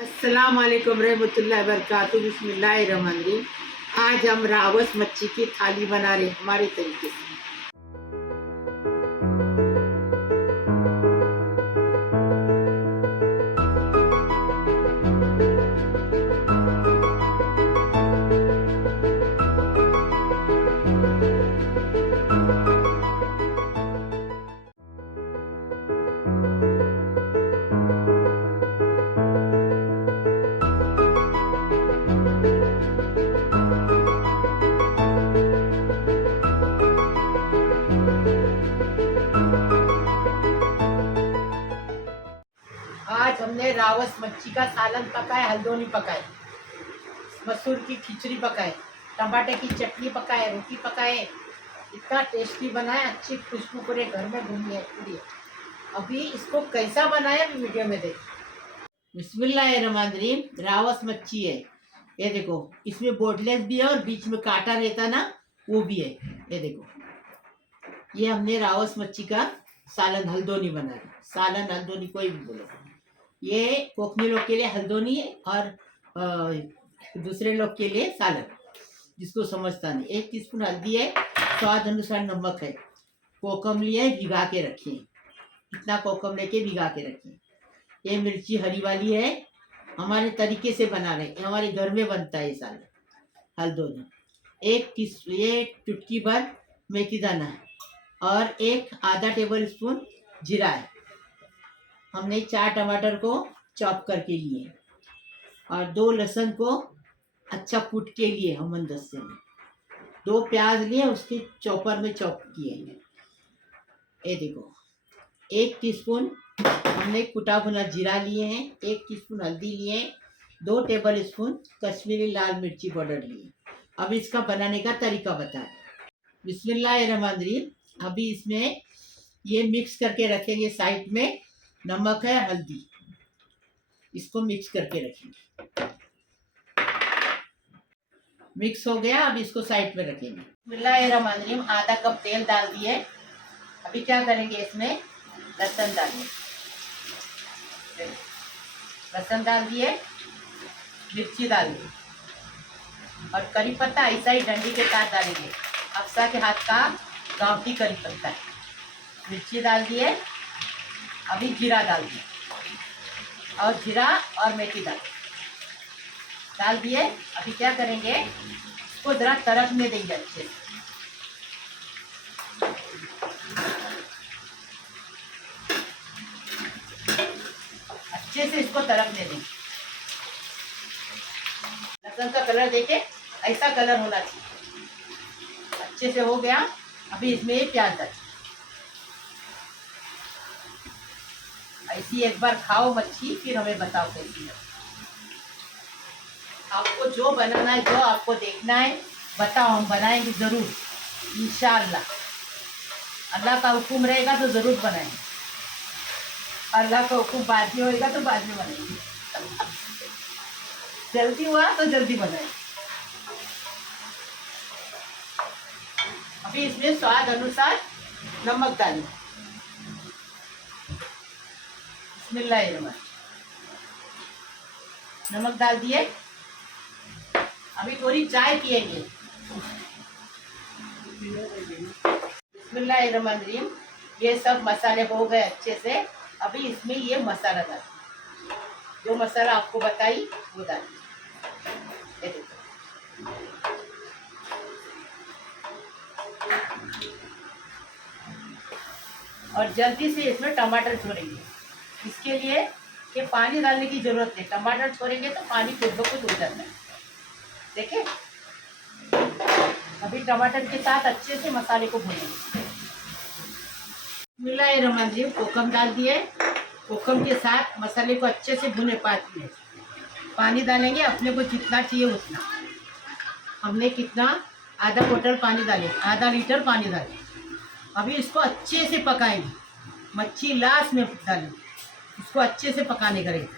अस्सलाम वालेकुम रहमतुल्लाहि वबरकातुहू। बिस्मिल्लाहिर्रहमानिर्रहीम। आज हम रावस मच्छी की थाली बना रहे हमारे तरीके से। आज हमने रावस मच्छी का सालन पकाए, हल्दोनी पकाए, मसूर की खिचड़ी पकाए, टमाटर की चटनी पकाए, रोटी पकाए। इतना टेस्टी बनाए, अच्छी खुशबू पूरे घर में घूमी है पूरी। अभी इसको कैसा बनाया वीडियो में देख। बिस्मिल्लाहिर्रहमानिर्रहीम। रावस मच्छी है, ये देखो। इसमें बोटलेस भी है और बीच में कांटा रहता ना, वो भी है। ये देखो, ये हमने रावस मच्छी का सालन हल्दोनी बनाया। सालन हल्दोनी कोई भी बोलो। ये कोकनी लोग के लिए हल्दोनी है और दूसरे लोग के लिए सालन, जिसको समझता नहीं। 1 टीस्पून हल्दी है, स्वाद अनुसार नमक है। कोकम लिए भिगा के रखिए, इतना कोकम लेके भिगा के रखिए। ये मिर्ची हरी वाली है, हमारे तरीके से बना रहे, हमारे घर में बनता है ये सालन हल्दोनी। 1 चुटकी भर मेथी दाना है और 1 आधा टेबल स्पून जीरा है। हमने 4 टमाटर को चॉप करके लिए और 2 लहसुन को अच्छा कूट के लिए हमदस्ते में। 2 प्याज लिए, उसके चॉपर में चॉप किए। ये देखो, 1 टीस्पून हमने कुटा भुना जीरा लिए हैं, 1 टीस्पून हल्दी लिए, 2 टेबल स्पून कश्मीरी लाल मिर्ची पाउडर लिए। अब इसका बनाने का तरीका बताएं। बिस्मिल्लाहिर्रहमानिर्रहीम। अभी इसमें ये मिक्स करके रखेंगे साइड में। नमक है, हल्दी, इसको मिक्स करके रखेंगे। मिक्स हो गया, अब इसको साइड में रखेंगे। बिस्मिल्लाहिर्रहमानिर्रहीम। आधा कप तेल डाल दिए। अभी क्या करेंगे, इसमें लहसुन डालिए। लहसुन डाल दिए, मिर्ची डाल दी और करी पत्ता ऐसा ही डंडी के साथ डालेंगे। अफसा के हाथ का गांवटी करी पत्ता है। मिर्ची डाल दिए। अभी जीरा डाल दिए और जीरा और मेथी डाल दिए। अभी क्या करेंगे, इसको जरा तड़कने देंगे अच्छे से। अच्छे से इसको तड़कने देंगे। लहसुन का कलर देखे, ऐसा कलर होना चाहिए। अच्छे से हो गया। अभी इसमें ये प्याज डाल। ऐसी एक बार खाओ मच्छी, फिर हमें बताओ कैसी है। आपको जो बनाना है, जो आपको देखना है बताओ, हम बनाएंगे ज़रूर इंशाअल्लाह। अल्लाह का हुक्म रहेगा तो ज़रूर बनाएंगे। अल्लाह का हुक्म बाद में होएगा तो बाद में बनाएंगे। जल्दी हुआ तो जल्दी बनाएंगे। अभी इसमें स्वाद अनुसार नमक डालें। बिस्मिल्लाहिर्रहमानिर्रहीम। नमक डाल दिए। अभी थोड़ी चाय पिएंगे। बिस्मिल्लाहिर्रहमानिर्रहीम। ये सब मसाले हो गए अच्छे से। अभी इसमें ये मसाला डाल, जो मसाला आपको बताई वो डाल। और जल्दी से इसमें टमाटर छोड़ेंगे। इसके लिए ये पानी डालने की जरूरत नहीं, टमाटर छोड़ेंगे तो पानी खुद ब खुद हो जाता है। देखिए, अभी टमाटर के साथ अच्छे से मसाले को भूनेंगे। बिस्मिल्लाहिर्रहमानिर्रहीम। कोकम डाल दिए। कोकम के साथ मसाले को अच्छे से भुने। 5 मिनट पानी डालेंगे, अपने को जितना चाहिए उतना। हमने कितना, आधा बोतल पानी डाले, आधा लीटर पानी डाले। अभी इसको अच्छे से पकाएंगे। मच्छी लास्ट में डालेंगे, इसको अच्छे से पकाने करेंगे।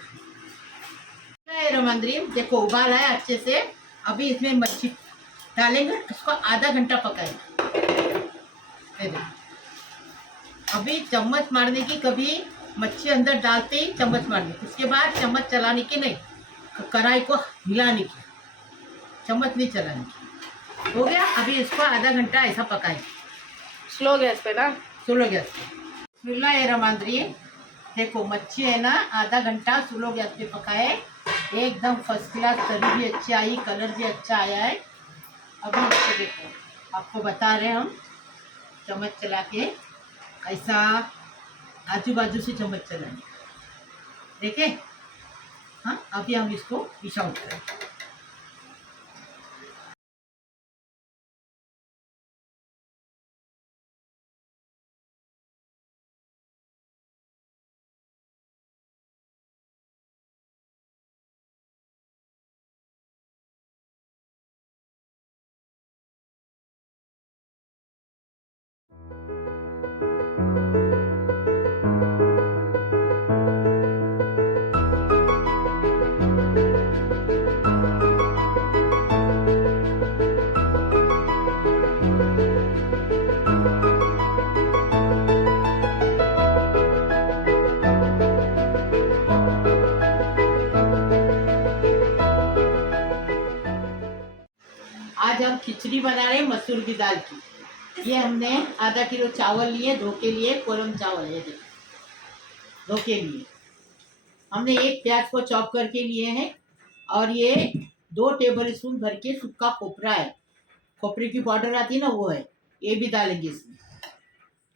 देखो उबाल आया अच्छे से। अभी इसमें मच्छी डालेंगे, इसको आधा घंटा पकाएंगे। अभी चम्मच मारने की, कभी मच्छी अंदर डालते ही चम्मच मारने, उसके बाद चम्मच चलाने की नहीं, कढ़ाई को हिलाने की, चम्मच नहीं चलाने की। हो गया। अभी इसको आधा घंटा ऐसा पकाएं, स्लो गैस पे ना। स्लो गैस पे। बिस्मिल्लाहिर्रहमानिर्रहीम। देखो मच्छी है ना, आधा घंटा स्लो गैस पे पकाए, एकदम फर्स्ट क्लास, तरी भी अच्छी आई, कलर भी अच्छा आया है। अभी इसको देखो, आपको बता रहे हैं हम, चम्मच चला के ऐसा आजू बाजू से चम्मच चलाएंगे, देखे। हाँ, अभी हम इसको फिश आउट करें। आज हम खिचड़ी बना रहे हैं मसूर की दाल की। ये हमने आधा किलो चावल लिए, धो के लिए, कोलम चावल है, देखो धो के लिए। हमने एक प्याज को चॉप करके लिए हैं, और ये 2 टेबल स्पून भर के सूखा खोपरा है, खोपरे की पाउडर आती है ना, वो है, ये भी डालेंगे इसमें।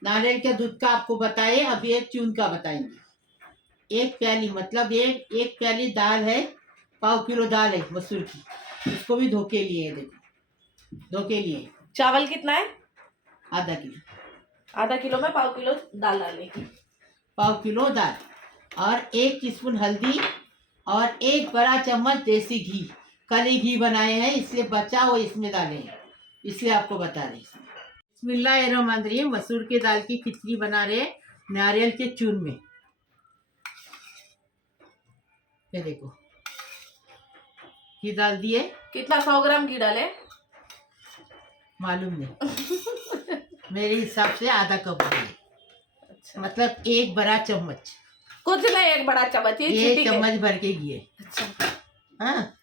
नारियल के दूध का आपको बताए, अभी एक चून का बताएंगे। 1 प्याली, मतलब एक प्याली दाल है, 1/4 किलो दाल है मसूर की, इसको भी धो के लिए, देखो धो के लिए। चावल कितना है? आधा किलो। आधा किलो में 1/4 किलो दाल डालने की। 1/4 किलो दाल, और 1 टीस्पून हल्दी, और 1 बड़ा चम्मच देसी घी। कल ही घी बनाए हैं, इसलिए बचा वो इसमें डाले हैं, इसलिए आपको बता रहे हैं। बिस्मिल्लाहिर्रहमानिर्रहीम। मसूर की दाल की खिचड़ी बना रहे हैं नारियल के चून में। ये देखो घी डाल दिए। कितना? 100 ग्राम घी डाले? मालूम नहीं मेरे हिसाब से आधा कप है, अच्छा। मतलब 1 बड़ा चम्मच, कुछ नहीं, 1 बड़ा चम्मच, ये चम्मच भर के घी है। अच्छा। हाँ,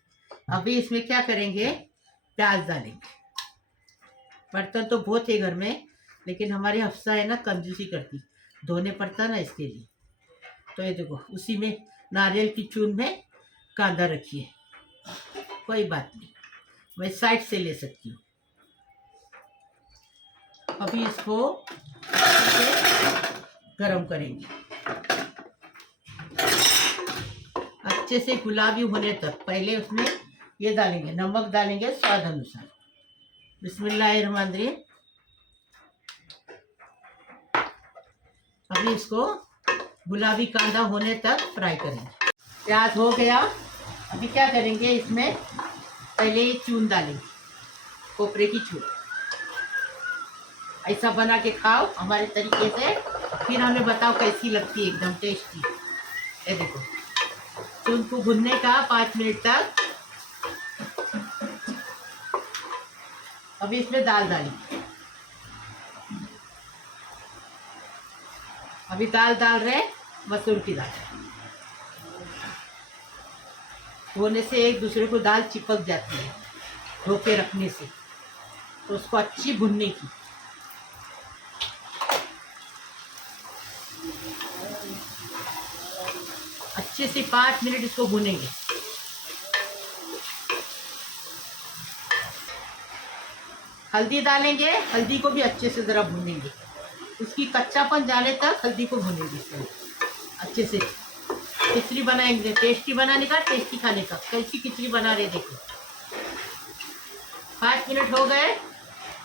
अभी इसमें क्या करेंगे, प्याज डालेंगे। बर्तन तो बहुत है घर में, लेकिन हमारी हफ्सा है ना, कंजूसी करती, धोने पड़ता ना, इसके लिए। तो ये देखो, उसी में नारियल की चून में कांदा रखिए, कोई बात नहीं, मैं साइड से ले सकती हूँ। अभी इसको गरम करेंगे अच्छे से, गुलाबी होने तक। पहले उसमें ये डालेंगे, नमक डालेंगे स्वाद अनुसार। बिस्मिल्लाहिर्रहमानिर्रहीम। अभी इसको गुलाबी कांदा होने तक फ्राई करेंगे। प्याज हो गया। अभी क्या करेंगे, इसमें पहले चून डालेंगे, खोपरे की चून। ऐसा बना के खाओ हमारे तरीके से, फिर हमें बताओ कैसी लगती है, एकदम टेस्टी। ये देखो, चून को भुनने का 5 मिनट तक। अभी इसमें दाल डालेंगे। अभी दाल डाल रहे, मसूर की दाल। धोने से एक दूसरे को दाल चिपक जाती है, धो के रखने से, तो उसको अच्छी भुनने की। अच्छे से 5 मिनट इसको भुनेंगे। हल्दी डालेंगे, हल्दी को भी अच्छे से ज़रा भूनेंगे, उसकी कच्चापन जाने तक हल्दी को भूनेंगे इसमें अच्छे से। खिचड़ी बनाएंगे, टेस्टी बनाने का, टेस्टी खाने का। कैसी खिचड़ी बना रहे देखो। 5 मिनट हो गए।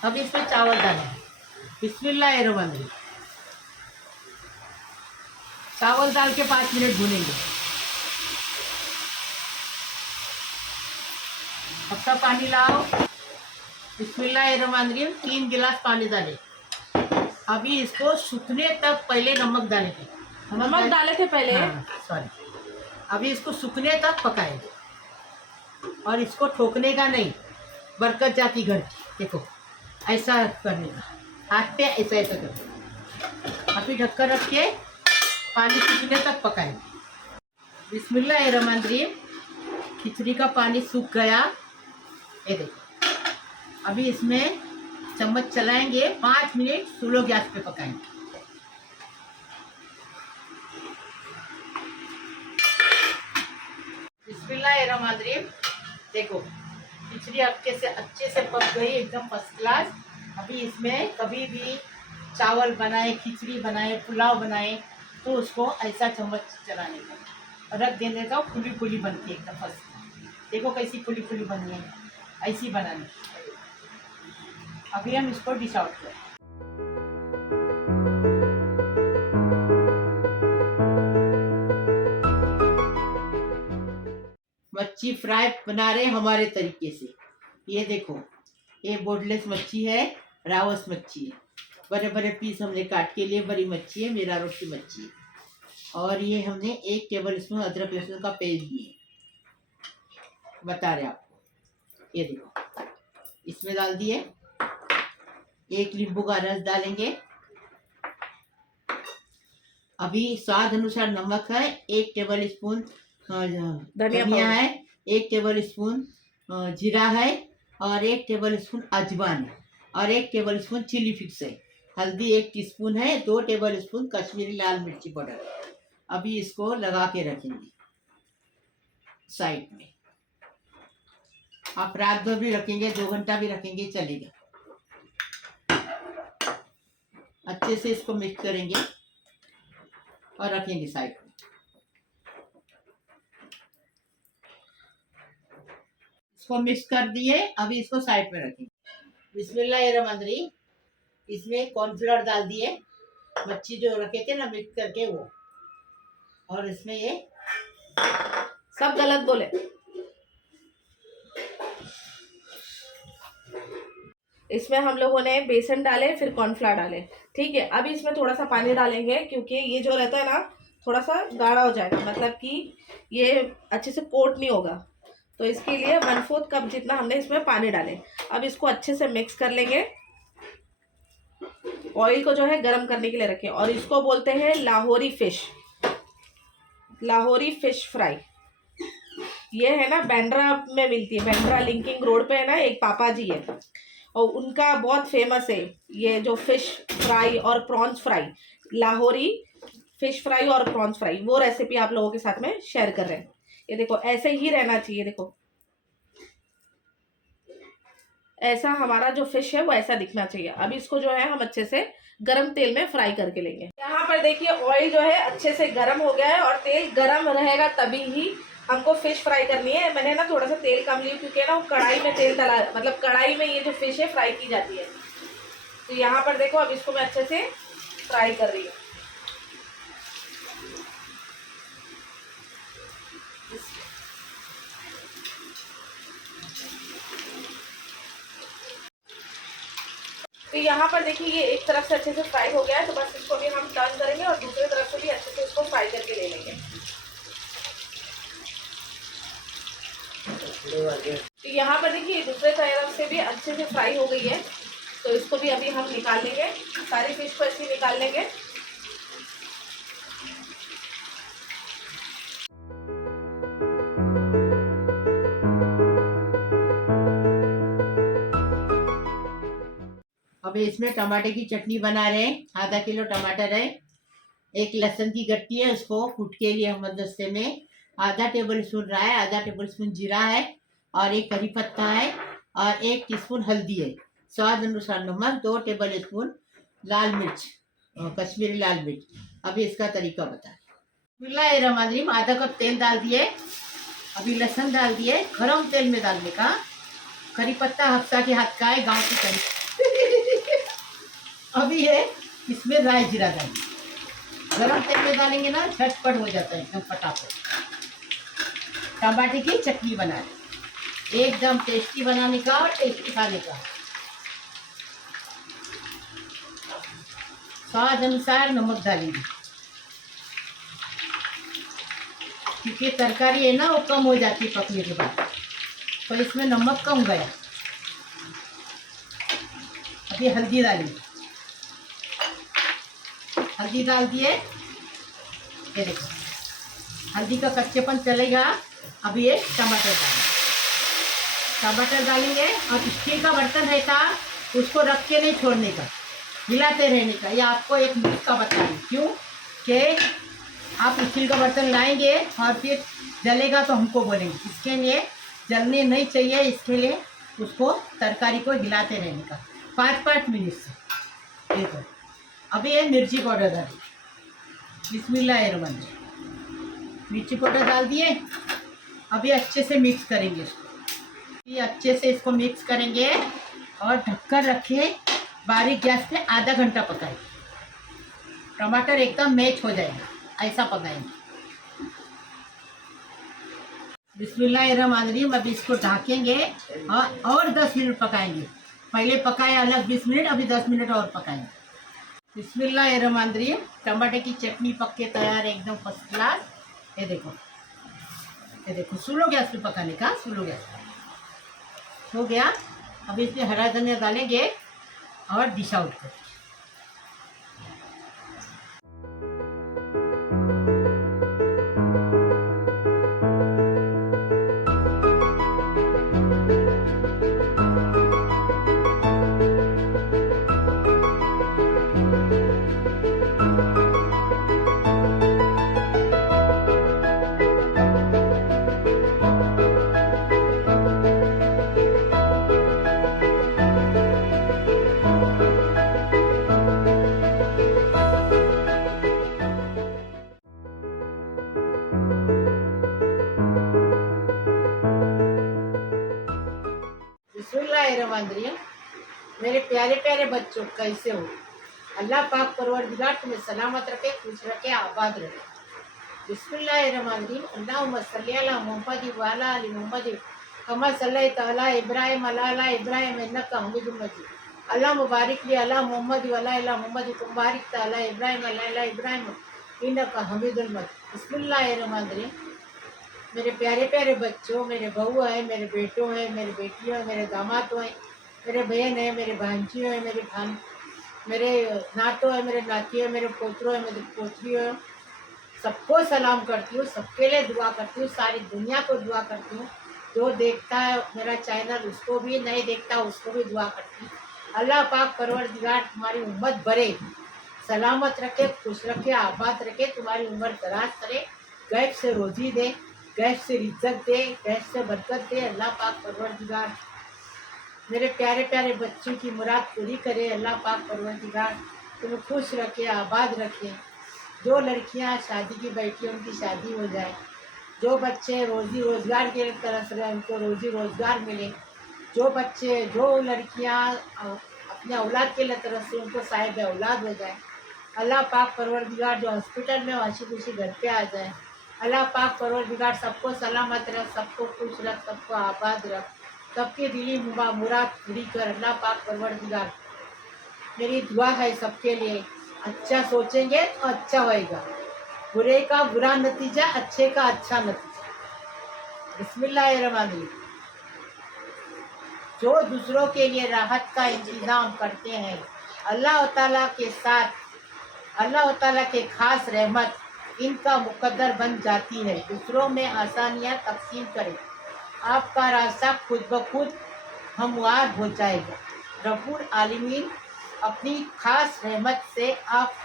अब इसमें चावल डालेंगे। बिस्मिल्लाहिर्रहमानिर्रहीम। चावल डाल के 5 मिनट भूनेंगे। अब सब पानी लाओ। बिस्मिल्लाहिर्रहमानिर्रहीम। 3 गिलास पानी डाले। अभी इसको सूखने तक पहले नमक डालेंगे। नमक डाले थे पहले? हाँ, सॉरी। अभी इसको सूखने तक पकाएंगे, और इसको ठोकने का नहीं, बरकत जाती घर की। देखो ऐसा करने का, हाथ पे ऐसा ऐसा करके। अभी ढक्कन रख के पानी सूखने तक पकाएंगे। बिस्मिल्लाहिर्रहमानिर्रहीम। खिचड़ी का पानी सूख गया, ये देखो। अभी इसमें चम्मच चलाएंगे, 5 मिनट स्लो गैस पे पकाएंगे। बिस्मिल्लाहिर्रहमानिर्रहीम। देखो खिचड़ी अच्छे से पक गई, एकदम फर्स्ट क्लास। अभी इसमें कभी भी चावल बनाए, खिचड़ी बनाए, पुलाव बनाए तो उसको ऐसा चम्मच चलाने का रख देने का, खुली खुली बनती है एकदम फर्स्ट क्लास। देखो कैसी खुली खुली बनी है, ऐसी बनानी। अभी हम इसको डिश आउट करें। मच्छी फ्राई बना रहे हमारे तरीके से। ये देखो, ये बोर्डलेस मच्छी है, रावस मच्छी है। बड़े बड़े पीस हमने काट के लिए, बड़ी मच्छी है, मेरा रोटी मच्छी है। और ये हमने 1 टेबल स्पून अदरक लहसुन का पेस्ट दिए, बता रहे आपको। ये देखो इसमें डाल दिए। 1 नींबू का रस डालेंगे। अभी स्वाद अनुसार नमक है, 1 टेबल स्पून धनिया है, 1 टेबल स्पून जीरा है, और 1 टेबल स्पून अजवाइन है, और 1 टेबल स्पून चिली फिक्स है। हल्दी 1 टीस्पून है, 2 टेबल स्पून कश्मीरी लाल मिर्ची पाउडर। अभी इसको लगा के रखेंगे साइड में। आप रात भर भी रखेंगे, 2 घंटा भी रखेंगे, चलेगा। अच्छे से इसको मिक्स करेंगे और रखेंगे साइड में। इसको मिक्स कर दिए, अभी इसको साइड में रखेंगे। बिस्मिल्लाहिर्रहमानिर्रहीम। इसमें कॉर्नफ्लोर डाल दिए, मच्छी जो रखे थे ना मिक्स करके वो, और इसमें ये सब गलत बोले। इसमें हम लोगों ने बेसन डाले, फिर कॉर्नफ्लावर डाले, ठीक है। अभी इसमें थोड़ा सा पानी डालेंगे, क्योंकि ये जो रहता है ना थोड़ा सा गाढ़ा हो जाएगा, मतलब कि ये अच्छे से कोट नहीं होगा। तो इसके लिए 1/4 कप जितना हमने इसमें पानी डाले। अब इसको अच्छे से मिक्स कर लेंगे। ऑयल को जो है गरम करने के लिए रखें, और इसको बोलते हैं Lahori fish, Lahori fish fry. ये है ना बांद्रा में मिलती है, बांद्रा लिंकिंग रोड पे है ना, एक पापा जी है, और उनका बहुत फेमस है ये जो फिश फ्राई और prawns fry, Lahori fish fry और प्रॉन्स फ्राई। वो रेसिपी आप लोगों के साथ में शेयर कर रहे हैं। ये देखो ऐसे ही रहना चाहिए, देखो ऐसा हमारा जो फिश है वो ऐसा दिखना चाहिए। अब इसको जो है हम अच्छे से गरम तेल में फ्राई करके लेंगे। यहाँ पर देखिए ऑयल जो है अच्छे से गरम हो गया है, और तेल गरम रहेगा तभी ही हमको फिश फ्राई करनी है। मैंने ना थोड़ा सा तेल कम लिया, क्योंकि ना कढ़ाई में तेल डाला, मतलब कढ़ाई में ये जो फिश है फ्राई की जाती है। तो यहाँ पर देखो अब इसको मैं अच्छे से फ्राई कर रही हूँ। तो यहाँ पर देखिए ये एक तरफ से अच्छे से फ्राई हो गया है, तो बस इसको भी हम टर्न करेंगे और दूसरी तरफ से भी अच्छे से इसको फ्राई करके ले लेंगे। तो यहाँ पर देखिए दूसरे तरफ से भी अच्छे से फ्राई हो गई है, तो इसको भी अभी हम निकाल लेंगे। सारी फिश को ऐसे निकाल लेंगे। अभी इसमें टमाटर की चटनी बना रहे हैं। आधा किलो टमाटर है, 1 लहसुन की गट्टी है, उसको कूट के लिए हम दस्ते में, आधा टेबल स्पून राई, आधा टेबल स्पून जीरा है, और 1 करी पत्ता है, और 1 टीस्पून हल्दी है, स्वाद अनुसार नमक, 2 टेबल स्पून लाल मिर्च, कश्मीरी लाल मिर्च। अभी इसका तरीका बता। बिस्मिल्लाहिर्रहमानिर्रहीम। आधा कप तेल डाल दिए, अभी लहसुन डाल दिए, गरम तेल में डालने का। करी पत्ता हफ्ता के हाथ का है, गाँव की करी। अभी है इसमें राई जीरा डालेंगे, गरम तेल में डालेंगे ना, झटपट हो जाता है एकदम फटाफट। टमाटर की चटनी बना रहे, एकदम टेस्टी बनाने का और टेस्टी खाने का। स्वाद अनुसार नमक डालेंगे, क्योंकि तरकारी है ना वो कम हो जाती है पकने के बाद, तो इसमें नमक कम गया। अभी हल्दी डालेंगे, हल्दी डाल दिए। ये देखो हल्दी का कच्चेपन चलेगा अब ये टमाटर डालेंगे और स्टील का बर्तन रहता उसको रख के नहीं छोड़ने का, हिलाते रहने का। ये आपको एक नुस्खा बताएं, क्यों कि आप स्टील का बर्तन लाएंगे और फिर जलेगा तो हमको बोलेंगे। इसके लिए जलने नहीं चाहिए, इसके लिए उसको तरकारी को हिलाते रहने का 5-5 मिनट से। देखो अभी ये मिर्ची पाउडर डाल, बिस्मिल्लाहिर्रहमानिर्रहीम, मिर्ची पाउडर डाल दिए। अभी अच्छे से मिक्स करेंगे इसको, ये अच्छे से इसको मिक्स करेंगे और ढककर रखिए बारीक गैस पे, आधा घंटा पकाएंगे। टमाटर एकदम मैच हो जाएगा, ऐसा पकाएंगे। बिस्मिल्लाहिर्रहमानिर्रहीम। अभी इसको ढकेंगे और 10 मिनट पकाएंगे। पहले पकाए अलग 20 मिनट, अभी 10 मिनट और पकाएंगे। बिस्मिल्लाहिर्रहमानिर्रहीम। टमाटर की चटनी पक के तैयार है, एकदम फर्स्ट क्लास। ये देखो स्लो गैस पे पकाने का, स्लो गैस हो गया। अभी इसमें हरा धनिया डालेंगे और डिश आउट करेंगे। बिस्मिल्लाहिर्रहमानिर्रहीम। मेरे प्यारे प्यारे बच्चों, कैसे हो? अल्लाह पाक परवरदिगार तुम्हें सलामत रखे, खुश रखे, आबाद रखे। बिस्मिल्लाहिर्रहमानिर्रहीम। अल्लाहुम्मा सल्ली अला मुहम्मद व अला आलि मुहम्मद कमा सल्लैता अला इब्राहीम व अला इब्राहीम इन्नका हमीदुम मजीद। अल्लाहुम्मा बारिक ली अला मुहम्मद व अला मुहम्मद कमा बारकता अला इब्राहीम व अला इब्राहीम इन्नका हमीदुल मजीद। बिस्मिल्लाहिर्रहमानिर्रहीम। मेरे प्यारे प्यारे बच्चों, मेरे बहू हैं, मेरे बेटों हैं, मेरे बेटियों हैं, मेरे दामादों हैं, मेरे बहन हैं, मेरे भांजियों हैं, मेरे नातों हैं, मेरे नातियों हैं, मेरे पोतरों हैं, मेरे पोतरियों हैं। सबको सलाम करती हूँ, सबके लिए दुआ करती हूँ, सारी दुनिया को दुआ करती हूँ। जो देखता है मेरा चैनल उसको भी, नहीं देखता उसको भी दुआ करती हूँ। अल्लाह पाक परवरदिगार तुम्हारी उम्मत भरे, सलामत रखे, खुश रखे, आबाद रखे, तुम्हारी उम्र दराज करे, गैब से रोजी दे, गैब से इज्जत दे, गैब से बरकत दे। अल्लाह पाक परवरदिगार मेरे प्यारे प्यारे बच्चों की मुराद पूरी करे। अल्लाह पाक परवरदिगार तुम्हें खुश रखे, आबाद रखे। जो लड़कियां शादी की बैठी हैं उनकी शादी हो जाए, जो बच्चे रोजी रोज़गार के तरफ रहे उनको रोजी रोज़गार मिले, जो लड़कियां अपने औलाद के लिए तरफ से उनको साहिब औलाद हो जाए। अल्लाह पाक परवरदिगार जो हॉस्पिटल में हंसी खुशी घर पे आ जाए। अल्लाह पाक परवरदिगार सबको सलामत रख, सबको खुश रख, सबको आबाद रख, सबके दिली मुराद पूरी कर। अल्लाह पाक परवरदिगार मेरी दुआ है सबके लिए, अच्छा सोचेंगे तो अच्छा होएगा, बुरे का बुरा नतीजा, अच्छे का अच्छा नतीजा। बिस्मिल्लाहिर्रहमानिर्रहीम। जो दूसरों के लिए राहत का इंतजाम करते हैं, अल्लाह ताला के साथ, अल्लाह ताला के खास रहमत इनका मुकद्दर बन जाती है। दूसरों में आसानियाँ तकसीम करें, आपका रास्ता खुद ब खुद हमवार हो जाएगा। रब्बुल आलमीन अपनी खास रहमत से आप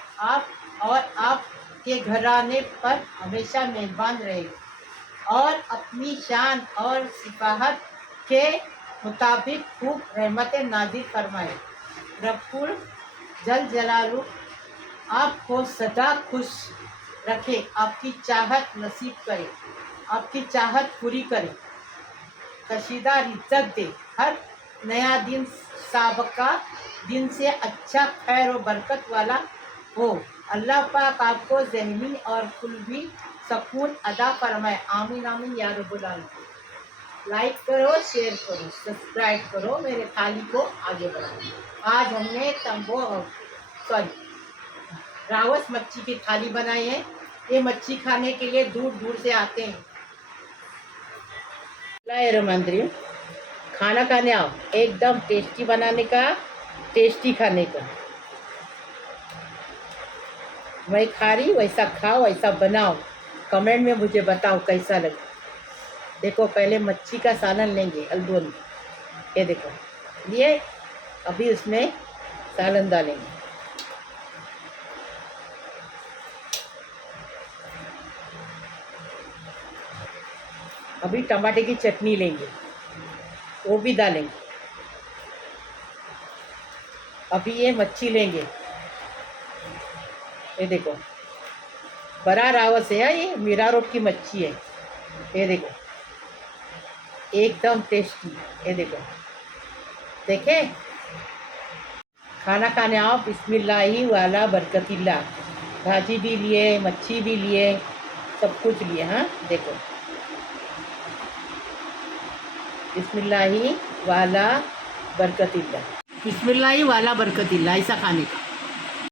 और आपके घराने पर हमेशा मेहरबान रहेगा और अपनी शान और सिफाहत के मुताबिक खूब रहमतें नाज़िल फरमाए। रब्बुल जल जलालू आपको सदा खुश रखे, आपकी चाहत नसीब करे, आपकी चाहत पूरी करे, कशीदा इज्जत दे। हर नया दिन साबका दिन से अच्छा, खैर और बरकत वाला हो। अल्लाह पाक आपको ज़हनी और कुल्बी सुकून अदा फरमाए। आमीन आमीन या रब्बुल आलमीन। लाइक करो, शेयर करो, सब्सक्राइब करो, मेरे थाली को आगे बढ़ाओ। आज हमने रावस मच्छी की थाली बनाई है। ये मच्छी खाने के लिए दूर दूर से आते हैं। बिस्मिल्लाहिर्रहमानिर्रहीम। खाना खाने आओ, एकदम टेस्टी बनाने का, टेस्टी खाने का। मैं खा रही वैसा खाओ, वैसा बनाओ, कमेंट में मुझे बताओ कैसा लगा। देखो पहले मच्छी का सालन लेंगे हल्दोनी, ये देखो लिए। अभी उसमें सालन डालेंगे। अभी टमाटे की चटनी लेंगे, वो भी डालेंगे। अभी ये मच्छी लेंगे, ये देखो बड़ा रावस है, ये मीरा रोड की मच्छी है। ये देखो एकदम टेस्टी, ये देखो देखे। खाना खाने आओ, बिस्मिल्लाही वाला बरकतिल्ला। भाजी भी लिए, मच्छी भी लिए, सब कुछ लिए। हाँ देखो, बिस्मिल्लाही वाला बरकतिल्ला, बिस्मिल्लाही वाला बरकतिल्ला, ऐसा खाने का।